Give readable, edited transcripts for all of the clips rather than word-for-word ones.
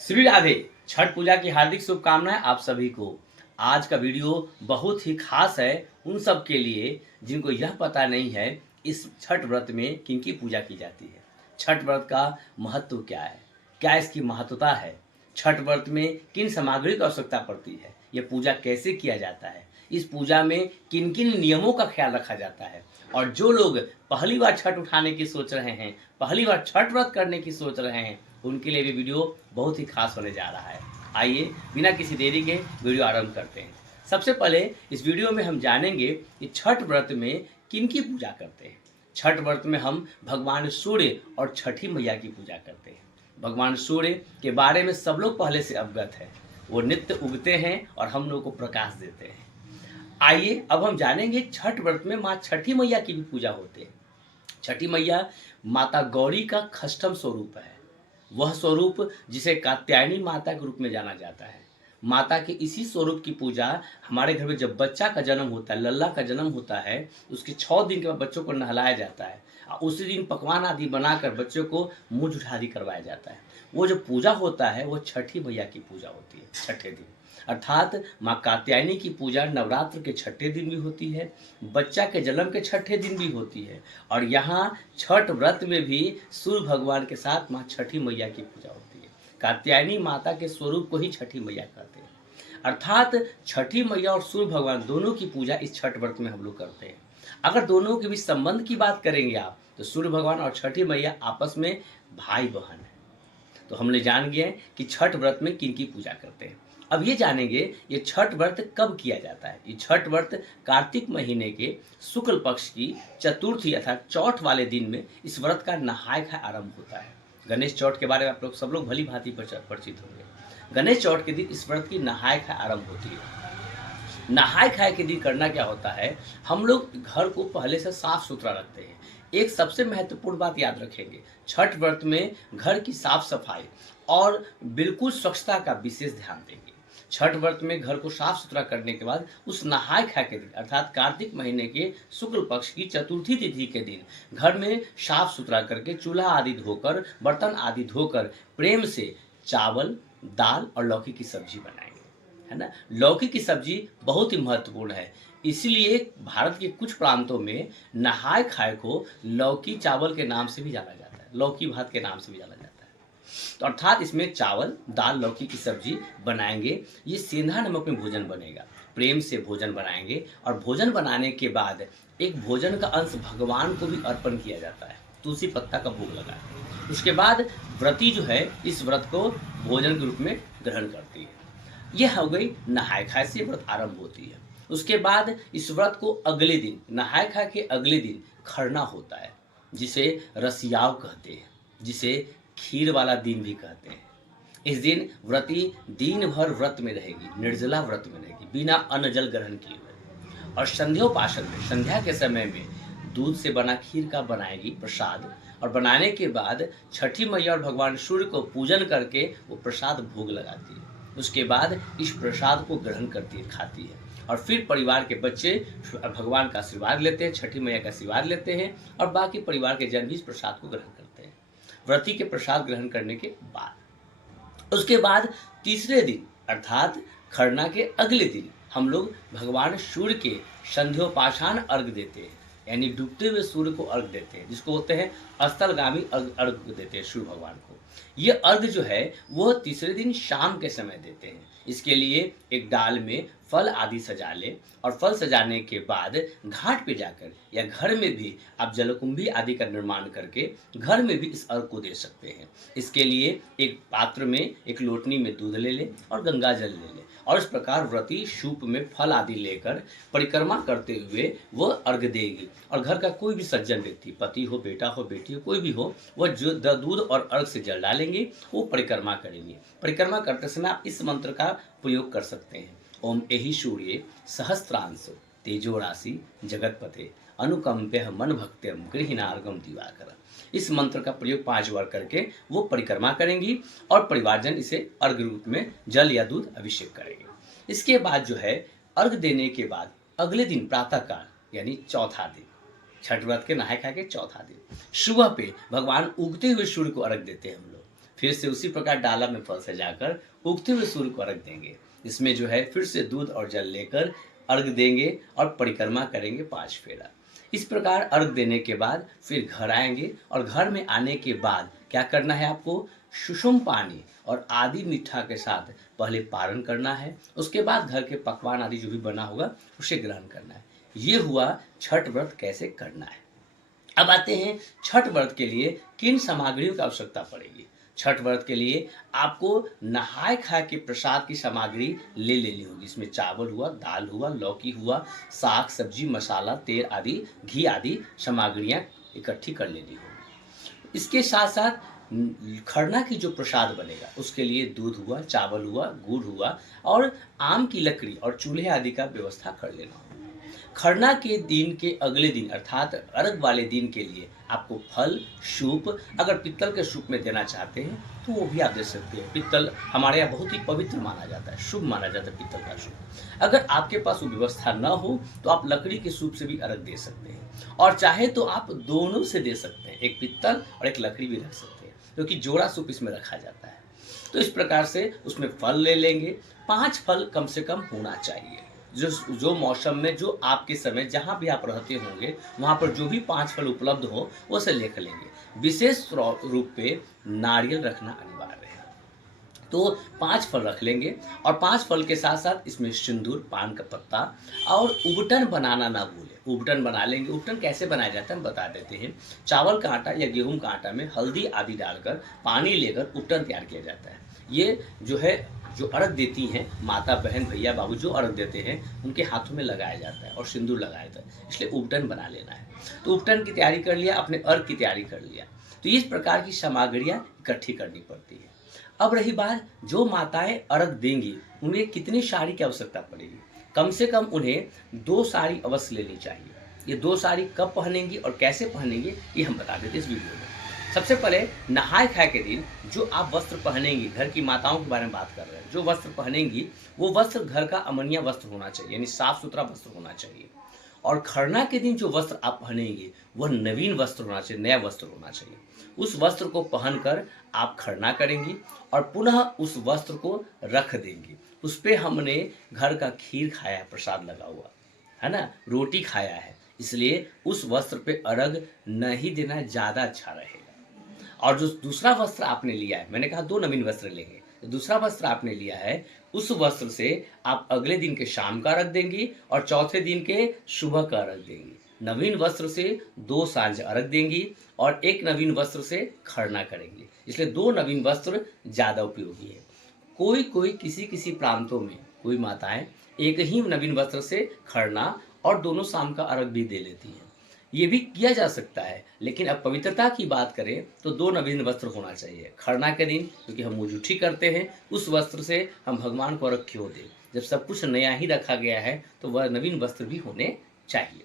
श्री राधे। छठ पूजा की हार्दिक शुभकामनाएं आप सभी को। आज का वीडियो बहुत ही खास है उन सब के लिए जिनको यह पता नहीं है इस छठ व्रत में किनकी पूजा की जाती है। छठ व्रत का महत्व क्या है, क्या इसकी महत्वता है, छठ व्रत में किन सामग्री की आवश्यकता पड़ती है, यह पूजा कैसे किया जाता है, इस पूजा में किन किन नियमों का ख्याल रखा जाता है। और जो लोग पहली बार छठ उठाने की सोच रहे हैं, पहली बार छठ व्रत करने की सोच रहे हैं, उनके लिए भी वीडियो बहुत ही खास होने जा रहा है। आइए बिना किसी देरी के वीडियो आरंभ करते हैं। सबसे पहले इस वीडियो में हम जानेंगे कि छठ व्रत में किन की पूजा करते हैं। छठ व्रत में हम भगवान सूर्य और छठी मैया की पूजा करते हैं। भगवान सूर्य के बारे में सब लोग पहले से अवगत है, वो नित्य उगते हैं और हम लोग को प्रकाश देते हैं। आइए अब हम जानेंगे छठ व्रत में माँ छठी मैया की भी पूजा होती है। छठी मैया माता गौरी का खष्टम स्वरूप है, वह स्वरूप जिसे कात्यायनी माता के रूप में जाना जाता है। माता के इसी स्वरूप की पूजा हमारे घर में जब बच्चा का जन्म होता है, लल्ला का जन्म होता है, उसके 6 दिन के बाद बच्चों को नहलाया जाता है और उसी दिन पकवान आदि बनाकर बच्चों को मुँह जुठारी करवाया जाता है। वो जो पूजा होता है वो छठी मैया की पूजा होती है छठे दिन। अर्थात माँ कात्यायनी की पूजा नवरात्र के छठे दिन भी होती है, बच्चा के जन्म के छठे दिन भी होती है, और यहाँ छठ व्रत में भी सूर्य भगवान के साथ माँ छठी मैया की पूजा होती है। कात्यायनी माता के स्वरूप को ही छठी मैया कहते हैं। अर्थात छठी मैया और सूर्य भगवान दोनों की पूजा इस छठ व्रत में हम लोग करते हैं। अगर दोनों के बीच संबंध की बात करेंगे आप तो सूर्य भगवान और छठी मैया आपस में भाई बहन है। तो हमने जान गए कि छठ व्रत में किन की पूजा करते हैं। अब ये जानेंगे ये छठ व्रत कब किया जाता है। ये छठ व्रत कार्तिक महीने के शुक्ल पक्ष की चतुर्थी अर्थात चौथ वाले दिन में इस व्रत का नहाय खाय आरंभ होता है। गणेश चौथ के बारे में आप लोग सब लोग भली भांति परिचित होंगे। गणेश चौथ के दिन इस व्रत की नहाय खाय आरंभ होती है। नहाय खाए के दिन करना क्या होता है, हम लोग घर को पहले से साफ सुथरा रखते हैं। एक सबसे महत्वपूर्ण बात याद रखेंगे, छठ व्रत में घर की साफ सफाई और बिल्कुल स्वच्छता का विशेष ध्यान देंगे। छठ व्रत में घर को साफ सुथरा करने के बाद उस नहाय खाए के दिन अर्थात कार्तिक महीने के शुक्ल पक्ष की चतुर्थी तिथि के दिन घर में साफ सुथरा करके चूल्हा आदि धोकर, बर्तन आदि धोकर प्रेम से चावल, दाल और लौकी की सब्जी बनाएंगे, है ना। लौकी की सब्जी बहुत ही महत्वपूर्ण है, इसलिए भारत के कुछ प्रांतों में नहाय खाए को लौकी चावल के नाम से भी जाना जाता है, लौकी भात के नाम से भी जाना जाता है। तो अर्थात इसमें चावल, दाल, लौकी की सब्जी बनाएंगे। ये सेंधा नमक में भोजन बनेगा, प्रेम से भोजन बनाएंगे और भोजन बनाने के बाद एक भोजन का अंश भगवान को भी अर्पण किया जाता है, तुलसी पत्ता का भोग लगा। उसके बाद व्रती जो है इस व्रत को भोजन के रूप में ग्रहण करती है। यह हो गई नहाय खाए से व्रत आरंभ होती है। उसके बाद इस व्रत को अगले दिन, नहाय खाए के अगले दिन खरना होता है, जिसे रसियाव कहते हैं, जिसे खीर वाला दिन भी कहते हैं। इस दिन व्रती दिन भर व्रत में रहेगी, निर्जला व्रत में रहेगी, बिना अन्न जल ग्रहण किए हुए। और संध्योपासन में, संध्या के समय में दूध से बना खीर का बनाएगी प्रसाद, और बनाने के बाद छठी मैया और भगवान सूर्य को पूजन करके वो प्रसाद भोग लगाती है। उसके बाद इस प्रसाद को ग्रहण करती है, खाती है, और फिर परिवार के बच्चे भगवान का आशीर्वाद लेते हैं, छठी मैया का आशीर्वाद लेते हैं, और बाकी परिवार के जन भी इस प्रसाद को ग्रहण करते हैं। व्रती के प्रसाद ग्रहण करने के बाद उसके बाद तीसरे दिन अर्थात खरना के अगले दिन हम लोग भगवान सूर्य के संध्योपासन अर्घ देते हैं, यानी डूबते हुए सूर्य को अर्घ देते हैं, जिसको बोलते हैं अस्तलगामी अर्घ देते हैं सूर्य भगवान को। ये अर्घ जो है वो तीसरे दिन शाम के समय देते हैं। इसके लिए एक डाल में फल आदि सजा ले, और फल सजाने के बाद घाट पे जाकर या घर में भी आप जलकुंभी आदि का निर्माण करके घर में भी इस अर्घ को दे सकते हैं। इसके लिए एक पात्र में एक लोटनी में दूध ले ले और गंगा जल ले ले, और इस प्रकार व्रती सूप में फल आदि लेकर परिक्रमा करते हुए वह अर्घ देगी। और घर का कोई भी सज्जन व्यक्ति, पति हो, बेटा हो, बेटी हो, कोई भी हो, वह जो दूध और अर्घ से जल डालेंगे, वो परिक्रमा करेंगे। परिक्रमा करते समय आप इस मंत्र का प्रयोग कर सकते हैं, ओम एहि सूर्ये सहस्त्रांशो तेजो राशि जगतपते अनुकंप्य मन भक्त्यम गृहिणार्गम दिवाकर। इस मंत्र का प्रयोग 5 बार करके वो परिक्रमा करेंगी और परिवारजन इसे अर्घ रूप में जल या दूध अभिषेक करेंगे। इसके बाद जो है अर्घ देने के बाद अगले दिन प्रातःकाल यानी चौथा दिन, छठ व्रत के नहाय खाए के चौथा दिन सुबह पे भगवान उगते हुए सूर्य को अर्घ देते हैं हम लोग। फिर से उसी प्रकार डाला में फल सजाकर उगते हुए सूर्य को अर्घ देंगे। इसमें जो है फिर से दूध और जल लेकर अर्घ देंगे और परिक्रमा करेंगे 5 फेरा। इस प्रकार अर्घ देने के बाद फिर घर आएंगे और घर में आने के बाद क्या करना है आपको, सुषुम पानी और आदि मीठा के साथ पहले पारण करना है। उसके बाद घर के पकवान आदि जो भी बना होगा उसे ग्रहण करना है। ये हुआ छठ व्रत कैसे करना है। अब आते हैं छठ व्रत के लिए किन सामग्रियों की आवश्यकता पड़ेगी। छठ व्रत के लिए आपको नहाय खाए के प्रसाद की सामग्री ले लेनी होगी। इसमें चावल हुआ, दाल हुआ, लौकी हुआ, साग सब्जी, मसाला, तेल आदि, घी आदि सामग्रियाँ इकट्ठी कर लेनी होगी। इसके साथ साथ खरना की जो प्रसाद बनेगा उसके लिए दूध हुआ, चावल हुआ, गुड़ हुआ और आम की लकड़ी और चूल्हे आदि का व्यवस्था कर लेना होगा। खरना के दिन के अगले दिन अर्थात अर्घ वाले दिन के लिए आपको फल, सूप, अगर पित्तल के सूप में देना चाहते हैं तो वो भी आप दे सकते हैं। पित्तल हमारे यहाँ बहुत ही पवित्र माना जाता है, शुभ माना जाता है पित्तल का सूप। अगर आपके पास वो व्यवस्था न हो तो आप लकड़ी के सूप से भी अर्घ दे सकते हैं और चाहे तो आप दोनों से दे सकते हैं, एक पित्तल और एक लकड़ी भी रख सकते हैं, क्योंकि जोड़ा सूप इसमें रखा जाता है। तो इस प्रकार से उसमें फल ले लेंगे। 5 फल कम से कम होना चाहिए। जो मौसम में जो आपके समय जहाँ भी आप रहते होंगे वहाँ पर जो भी 5 फल उपलब्ध हो वो से लिख लेंगे। विशेष रूप पे नारियल रखना अनिवार्य है। तो 5 फल रख लेंगे और 5 फल के साथ साथ इसमें सिंदूर, पान का पत्ता और उबटन बनाना ना भूलें। उबटन बना लेंगे। उबटन कैसे बनाया जाता है हम बता देते हैं। चावल का आटा या गेहूं का आटा में हल्दी आदि डालकर पानी लेकर उबटन तैयार किया जाता है। ये जो है जो अर्घ देती हैं माता, बहन, भैया, बाबू जो अर्घ देते हैं उनके हाथों में लगाया जाता है और सिंदूर लगाया जाता है, इसलिए उबटन बना लेना है। तो उबटन की तैयारी कर लिया, अपने अर्घ की तैयारी कर लिया। तो इस प्रकार की सामग्रियाँ इकट्ठी करनी पड़ती है। अब रही बात जो माताएं अर्घ देंगी उन्हें कितनी साड़ी की आवश्यकता पड़ेगी। कम से कम उन्हें 2 साड़ी अवश्य लेनी चाहिए। ये 2 साड़ी कब पहनेंगी और कैसे पहनेंगी ये हम बता देते हैं इस वीडियो में। सबसे पहले नहाय खाए के दिन जो आप वस्त्र पहनेंगी, घर की माताओं के बारे में बात कर रहे हैं, जो वस्त्र पहनेंगी वो वस्त्र घर का अमनिया वस्त्र होना चाहिए, यानी साफ सुथरा वस्त्र होना चाहिए। और खरना के दिन जो वस्त्र आप पहनेंगे वह नवीन वस्त्र होना चाहिए, नया वस्त्र होना चाहिए। उस वस्त्र को पहनकर आप खरना करेंगी और पुनः उस वस्त्र को रख देंगी। उस पर हमने घर का खीर खाया, प्रसाद लगा हुआ है ना, रोटी खाया है, इसलिए उस वस्त्र पे अर्घ नहीं देना ज़्यादा अच्छा रहेगा। और जो दूसरा वस्त्र आपने लिया है, मैंने कहा 2 नवीन वस्त्र लेंगे, तो दूसरा वस्त्र आपने लिया है उस वस्त्र से आप अगले दिन के शाम का अर्घ देंगी और चौथे दिन के सुबह का अर्घ देंगी। नवीन वस्त्र से 2 सांझ अर्घ देंगी और 1 नवीन वस्त्र से खरना करेंगी, इसलिए 2 नवीन वस्त्र ज़्यादा उपयोगी है। कोई किसी प्रांतों में कोई माताएं एक ही नवीन वस्त्र से खरना और दोनों शाम का अर्घ भी दे लेती हैं। ये भी किया जा सकता है, लेकिन अब पवित्रता की बात करें तो 2 नवीन वस्त्र होना चाहिए। खरना के दिन क्योंकि हम मुँह करते हैं, उस वस्त्र से हम भगवान को अर्घ क्यों दें। जब सब कुछ नया ही रखा गया है तो वह नवीन वस्त्र भी होने चाहिए।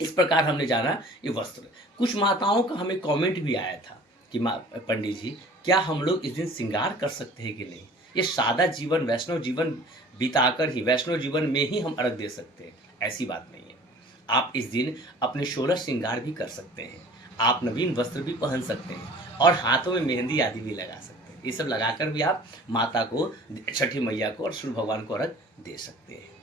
इस प्रकार हमने जाना ये वस्त्र। कुछ माताओं का हमें कमेंट भी आया था कि पंडित जी क्या हम लोग इस दिन श्रृंगार कर सकते हैं कि नहीं। ये सादा जीवन, वैष्णव जीवन बिताकर ही, वैष्णव जीवन में ही हम अर्घ दे सकते हैं, ऐसी बात नहीं है। आप इस दिन अपने 16 श्रृंगार भी कर सकते हैं, आप नवीन वस्त्र भी पहन सकते हैं और हाथों में मेहंदी आदि भी लगा सकते हैं। ये सब लगाकर भी आप माता को, छठी मैया को और सूर्य भगवान को अर्घ दे सकते हैं।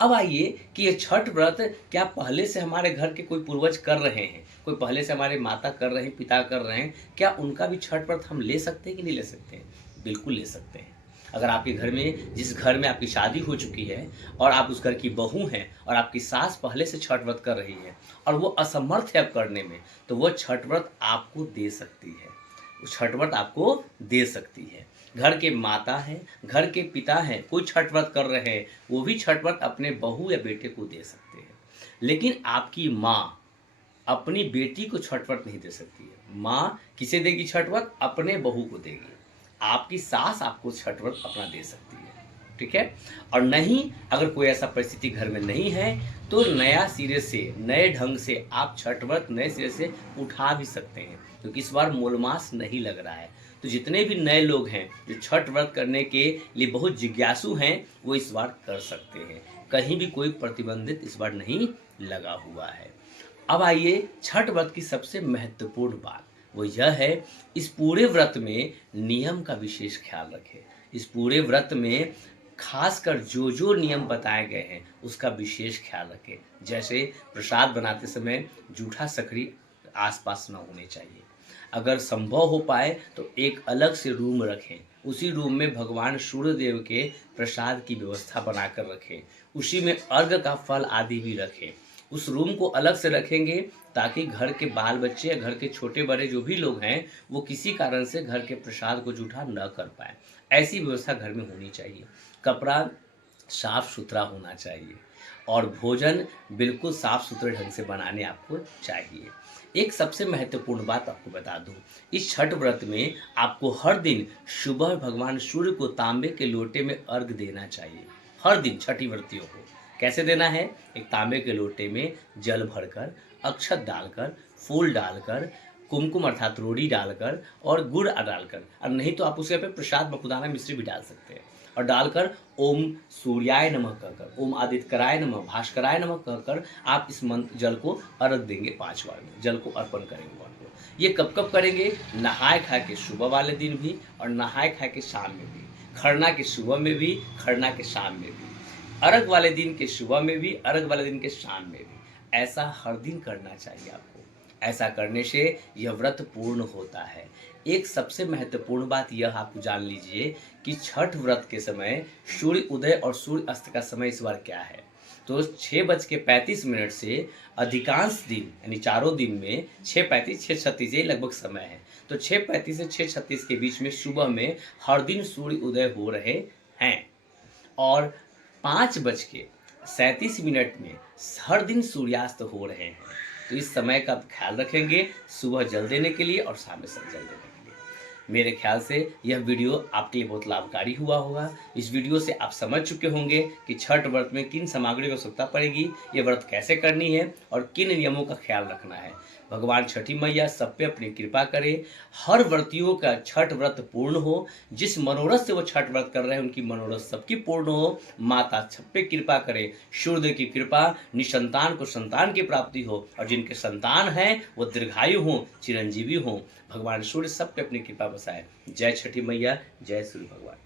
अब आइए कि ये छठ व्रत क्या पहले से हमारे घर के कोई पूर्वज कर रहे हैं, कोई पहले से हमारे माता कर रहे हैं, पिता कर रहे हैं, क्या उनका भी छठ व्रत हम ले सकते हैं कि नहीं ले सकते हैं? बिल्कुल ले सकते हैं। अगर आपके घर में, जिस घर में आपकी शादी हो चुकी है और आप उस घर की बहू हैं और आपकी सास पहले से छठ व्रत कर रही है और वो असमर्थ है अब करने में, तो वो छठ व्रत आपको दे सकती है, उस छठ व्रत आपको दे सकती है। घर के माता हैं, घर के पिता हैं, कोई छठ व्रत कर रहे हैं, वो भी छठ व्रत अपने बहू या बेटे को दे सकते हैं। लेकिन आपकी माँ अपनी बेटी को छठ व्रत नहीं दे सकती है। माँ किसे देगी छठ व्रत? अपने बहू को देगी। आपकी सास आपको छठ व्रत अपना दे सकती है, ठीक है। और नहीं, अगर कोई ऐसा परिस्थिति घर में नहीं है तो नया सिरे से, नए ढंग से आप छठ व्रत नए सिरे से उठा भी सकते हैं, क्योंकि इस बार मूलमास नहीं लग रहा है। तो जितने भी नए लोग हैं जो छठ व्रत करने के लिए बहुत जिज्ञासु हैं वो इस बार कर सकते हैं, कहीं भी कोई प्रतिबंधित इस बार नहीं लगा हुआ है। अब आइए छठ व्रत की सबसे महत्वपूर्ण बात, वो यह है, इस पूरे व्रत में नियम का विशेष ख्याल रखें। इस पूरे व्रत में खासकर जो जो नियम बताए गए हैं उसका विशेष ख्याल रखें। जैसे प्रसाद बनाते समय जूठा सकरी आसपास न होने चाहिए। अगर संभव हो पाए तो एक अलग से रूम रखें, उसी रूम में भगवान सूर्यदेव के प्रसाद की व्यवस्था बनाकर रखें, उसी में अर्घ का फल आदि भी रखें। उस रूम को अलग से रखेंगे ताकि घर के बाल बच्चे या घर के छोटे बड़े जो भी लोग हैं वो किसी कारण से घर के प्रसाद को जूठा न कर पाए। ऐसी व्यवस्था घर में होनी चाहिए। कपड़ा साफ सुथरा होना चाहिए और भोजन बिल्कुल साफ सुथरे ढंग से बनाने आपको चाहिए। एक सबसे महत्वपूर्ण बात आपको बता दूं, इस छठ व्रत में आपको हर दिन सुबह भगवान सूर्य को तांबे के लोटे में अर्घ देना चाहिए। हर दिन छठी व्रतियों को कैसे देना है? एक तांबे के लोटे में जल भरकर, अक्षत डालकर, फूल डालकर, कुमकुम अर्थात रोड़ी डालकर और गुड़ डालकर, और नहीं तो आप उसके पे प्रसाद मखुदाना मिश्री भी डाल सकते हैं, और डालकर ओम सूर्याय नमः कहकर, ओम आदित्यकराय नमः, भास्कराय नमः कहकर आप इस मंत्र जल को अर्घ देंगे। 5 बार में जल को अर्पण करेंगे भगवान को। ये कब कब करेंगे? नहाए खाए के सुबह वाले दिन भी और नहाए खाए के शाम में भी, खरना के सुबह में भी, खरना के शाम में भी, अर्घ वाले दिन के सुबह में भी, अर्घ वाले दिन के शाम में भी। ऐसा हर दिन करना चाहिए आपको। ऐसा करने से यह व्रत पूर्ण होता है। एक सबसे महत्वपूर्ण बात यह आप जान लीजिए कि छठ व्रत के समय सूर्य उदय और सूर्य अस्त का समय इस बार क्या है। तो 6:35 से अधिकांश दिन यानी चारों दिन में 6:35 6:36 ये लगभग समय है। तो 6:35 से 6:36 के बीच में सुबह में हर दिन सूर्य उदय हो रहे हैं और 5:37 में हर दिन सूर्यास्त हो रहे हैं। तो इस समय का ख्याल रखेंगे, सुबह जल देने के लिए और शाम में जल देने के लिए। मेरे ख्याल से यह वीडियो आपके लिए बहुत लाभकारी हुआ होगा। इस वीडियो से आप समझ चुके होंगे कि छठ व्रत में किन सामग्रियों की आवश्यकता पड़ेगी, ये व्रत कैसे करनी है और किन नियमों का ख्याल रखना है। भगवान छठी मैया सब पे अपनी कृपा करे, हर व्रतियों का छठ व्रत पूर्ण हो। जिस मनोरथ से वो छठ व्रत कर रहे हैं उनकी मनोरथ सबकी पूर्ण हो। माता सब पे कृपा करे, सूर्यदेव की कृपा, निसंतान को संतान की प्राप्ति हो और जिनके संतान हैं वो दीर्घायु हों, चिरंजीवी हों। भगवान सूर्य सब पे अपनी कृपा बसाए। जय छठी मैया, जय सूर्य भगवान।